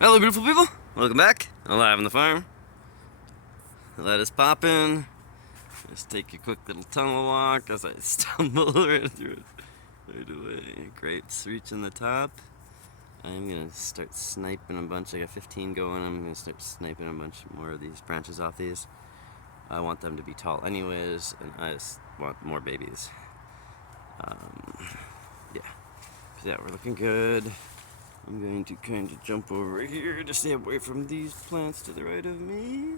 Hello, beautiful people. Welcome back. Alive on the farm. Let us pop in. Just take a quick little tunnel walk as I stumble right through it right away. Grapes reaching the top. I'm gonna start sniping a bunch. I got 15 going. I'm gonna start sniping a bunch more of these branches off these. I want them to be tall anyways, and I just want more babies. Yeah. So yeah, we're looking good. I'm going to kind of jump over here to stay away from these plants to the right of me.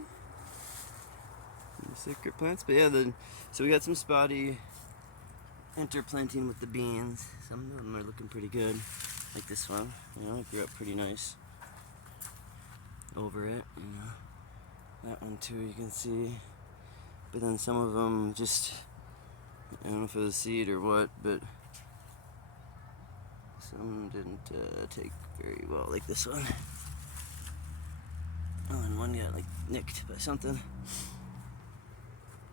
The secret plants. But yeah, so we got some spotty interplanting with the beans. Some of them are looking pretty good. Like this one. You know, it grew up pretty nice over it. You know, that one too you can see. But then some of them just, I don't know if it was seed or what, but some didn't take very well, like this one. Oh, and one got like nicked by something.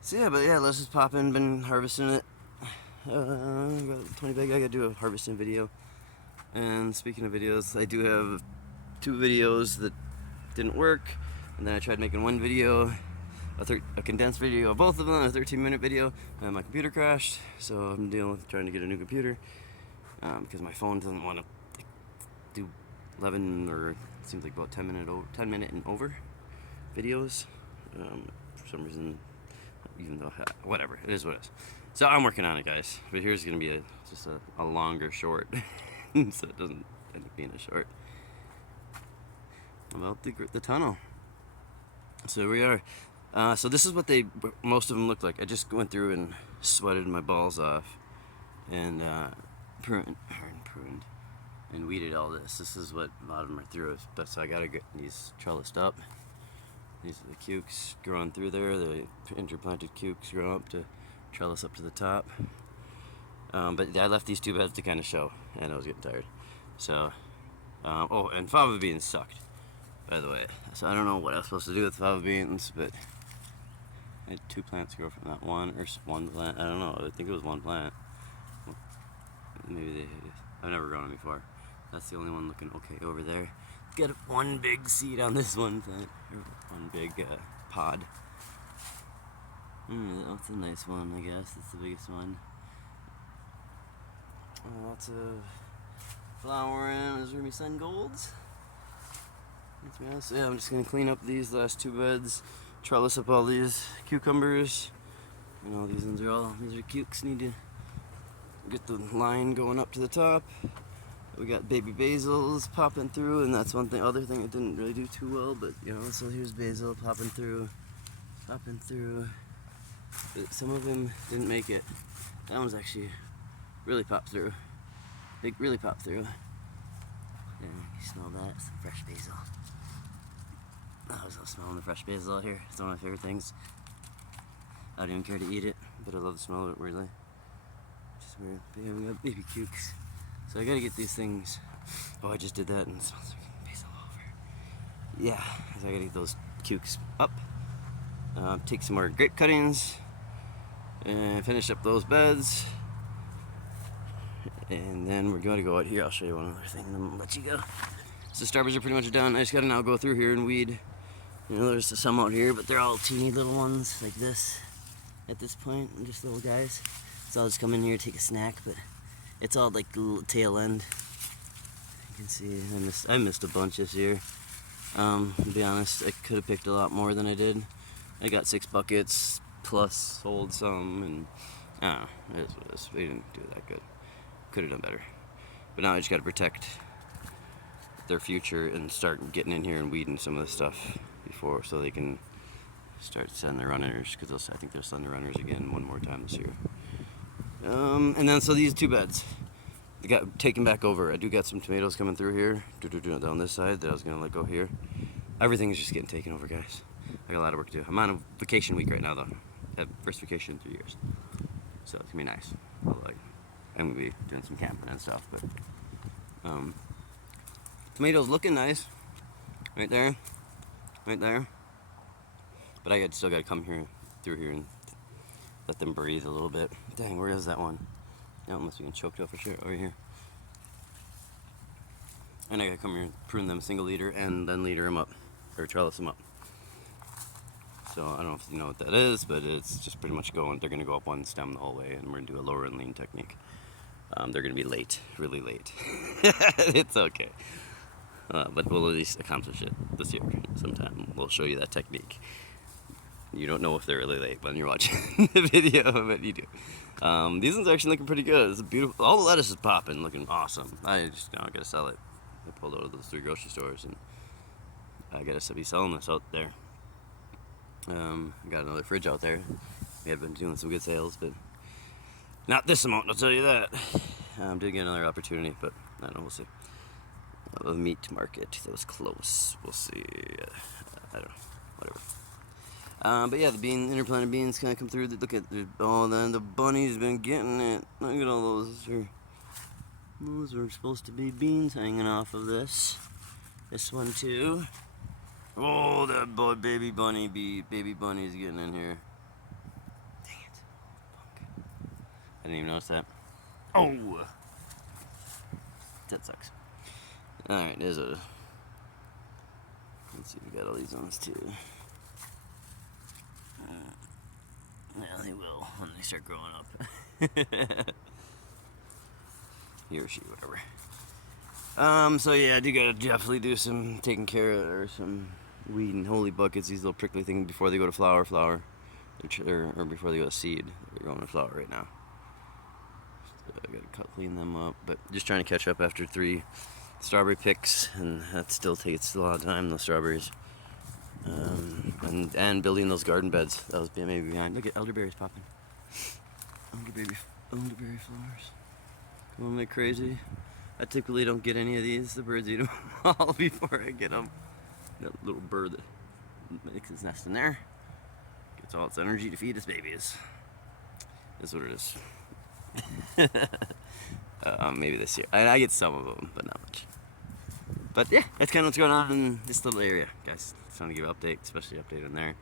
So yeah, but yeah, let's just pop in. Been harvesting it. Got 20 bag. I gotta do a harvesting video. And speaking of videos, I do have 2 videos that didn't work, and then I tried making one video, a condensed video of both of them, a 13-minute video, and my computer crashed. So I'm dealing with trying to get a new computer. Because my phone doesn't want to do 11 or it seems like about 10 minute and over videos for some reason, even though whatever, it is what it is. So I'm working on it, guys, but here's gonna be just a longer short so it doesn't end up being a short about the tunnel. So here we are. So this is what most of them look like. I just went through and sweated my balls off and pruned and weeded all this. This is what a lot of them are through. But so I gotta get these trellised up. These are the cukes growing through there. The interplanted cukes grow up to trellis up to the top. But I left these 2 beds to kind of show, and I was getting tired. So, oh, and fava beans sucked, by the way. So I don't know what I was supposed to do with fava beans, but I had 2 plants grow from that one, or 1 plant. I don't know. I think it was 1 plant. Maybe I've never grown them before. That's the only one looking okay over there. Got 1 big seed on this one plant, or 1 big pod. That's a nice one, I guess. It's the biggest one. Lots of flowering. Those are my sun golds. So yeah, I'm just gonna clean up these last 2 beds, trellis up all these cucumbers. And all these ones are these are cukes. Need to get the line going up to the top. We got baby basils popping through, and that's other thing I didn't really do too well, but you know, so here's basil popping through. But some of them didn't make it. That one's actually really popped through. Really popped through. And you smell that? Some fresh basil. I was smelling the fresh basil out here. It's one of my favorite things. I don't even care to eat it, but I love the smell of it, weirdly. Just weird. But yeah, we got baby cukes. So I gotta get these things. Oh, I just did that and it smells like basil all over. Yeah, so I gotta get those cukes up. Take some more grape cuttings and finish up those beds. And then we're going to go out here. I'll show you one other thing and then I'll let you go. So the strawberries are pretty much done. I just gotta now go through here and weed. You know, there's some out here, but they're all teeny little ones like this at this point, and just little guys. So I'll just come in here, take a snack, but it's all like the little tail end. You can see I missed a bunch this year. To be honest, I could have picked a lot more than I did. I got 6 buckets plus sold some, and I don't know, it is what it is. We didn't do that good. Could have done better. But now I just got to protect their future and start getting in here and weeding some of the stuff before, so they can start sending their runners, because I think they'll send the runners again one more time this year. And then so these 2 beds, they got taken back over. I do got some tomatoes coming through here, down this side that I was gonna let go here. Everything's just getting taken over, guys. I got a lot of work to do. I'm on a vacation week right now, though. First vacation in 3 years, so it's gonna be nice. I'm gonna be doing some camping and stuff, but tomatoes looking nice, right there. But I still gotta come through here and let them breathe a little bit. Dang, where is that one? That one must be getting choked up for sure. Over here. And I gotta come here and prune them single leader and then leader them up, or trellis them up. So I don't know if you know what that is, but it's just pretty much going, they're gonna go up one stem the whole way, and we're gonna do a lower and lean technique. They're gonna be late, really late. It's okay. But we'll at least accomplish it this year sometime. We'll show you that technique. You don't know if they're really late when you're watching the video, but you do. These ones are actually looking pretty good. It's beautiful. All the lettuce is popping, looking awesome. I just now gotta sell it. I pulled out of those 3 grocery stores, and I gotta be selling this out there. I got another fridge out there. We have been doing some good sales, but not this amount, I'll tell you that. Did get another opportunity, but I don't know, we'll see. A meat market that was close. We'll see. I don't know. Whatever. But yeah, the interplanted beans kind of come through. Look at then the bunny's been getting it. Look at all those. Those are supposed to be beans hanging off of this. This one too. Oh, that baby bunny's getting in here. Dang it! I didn't even notice that. Oh, that sucks. All right, there's a. Let's see, we got all these ones too. Yeah, they will when they start growing up. He or she, whatever. So yeah, I do gotta definitely do some taking care of, or some weed and holy buckets, these little prickly things before they go to flower, or before they go to seed. They're going to flower right now. So I gotta clean them up, but just trying to catch up after 3 strawberry picks, and that still takes a lot of time, those strawberries. And building those garden beds. That was maybe behind. Look at elderberries popping. Elderberry flowers. Going like crazy. I typically don't get any of these. The birds eat them all before I get them. That little bird that makes its nest in there gets all its energy to feed its babies. That's what it is. Maybe this year. I get some of them, but not much. But yeah, that's kind of what's going on in this little area, guys. Just trying to give an update, especially update in there.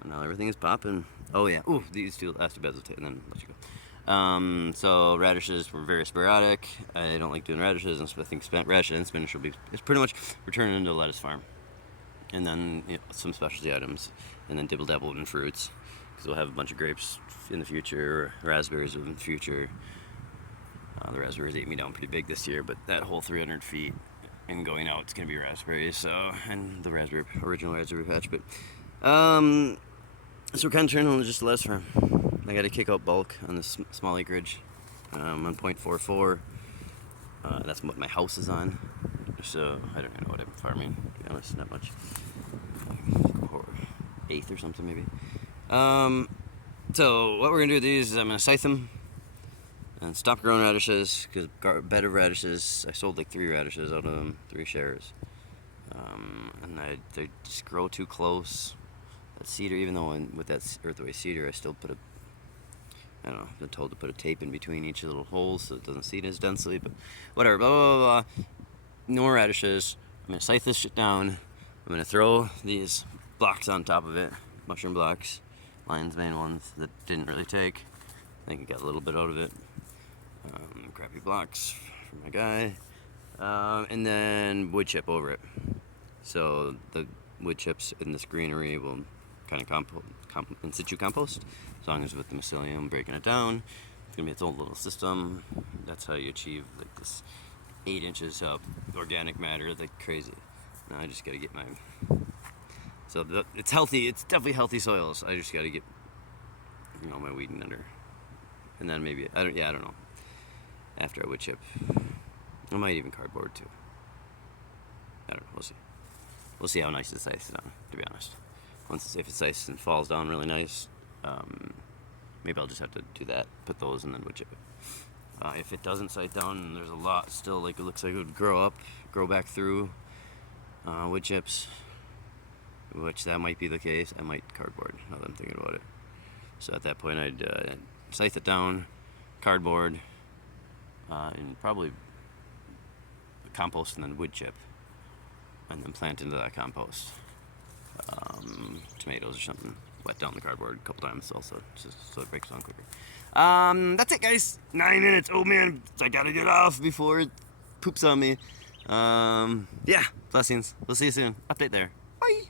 And now everything is popping. Oh yeah, ooh, these last 2 beds will take, and then let you go. So radishes were very sporadic. I don't like doing radishes, and so I think radish and spinach will be, it's pretty much returning into a lettuce farm. And then some specialty items, and then dibble-dabble in fruits, because we'll have a bunch of grapes in the future, raspberries in the future. The raspberries ate me down pretty big this year, but that whole 300 feet and going out, it's gonna be raspberries. So, and the original raspberry patch. But so we're kind of turning on just a lettuce farm. I got to kick out bulk on this small acreage, on 0.44. That's what my house is on. So I don't know what I'm farming, to be honest, not much. 1/8 or something maybe. So what we're gonna do with these is I'm gonna scythe them and stop growing radishes, because bed of radishes, I sold like 3 radishes out of them, 3 shares. And they just grow too close. That cedar, even though with that earthway cedar, I still put I don't know, I've been told to put a tape in between each little holes so it doesn't seed as densely, but whatever, blah, blah, blah, blah. No more radishes. I'm gonna scythe this shit down. I'm gonna throw these blocks on top of it, mushroom blocks, lion's mane ones that didn't really take. I think I got a little bit out of it. Crappy blocks for my guy. And then wood chip over it. So the wood chips in this greenery will kind of in situ compost, as long as with the mycelium breaking it down. It's gonna be its own little system. That's how you achieve like this 8 inches of organic matter, like crazy. Now I just gotta get my, so it's healthy, it's definitely healthy soils. I just gotta get, my weeding under. And then maybe, I don't know. After I wood chip. I might even cardboard too. I don't know, we'll see. We'll see how nice the scythe is down, to be honest. If it scythes and falls down really nice, maybe I'll just have to do that, put those and then wood chip it. If it doesn't scythe down and there's a lot still, like it looks like it would grow back through wood chips, which that might be the case, I might cardboard, now that I'm thinking about it. So at that point I'd scythe it down, cardboard, and probably compost and then wood chip, and then plant into that compost tomatoes or something. Wet down the cardboard a couple times also, just so it breaks down quicker. That's it, guys. 9 minutes. Oh man, I gotta get off before it poops on me. Yeah, blessings. We'll see you soon. Update there. Bye.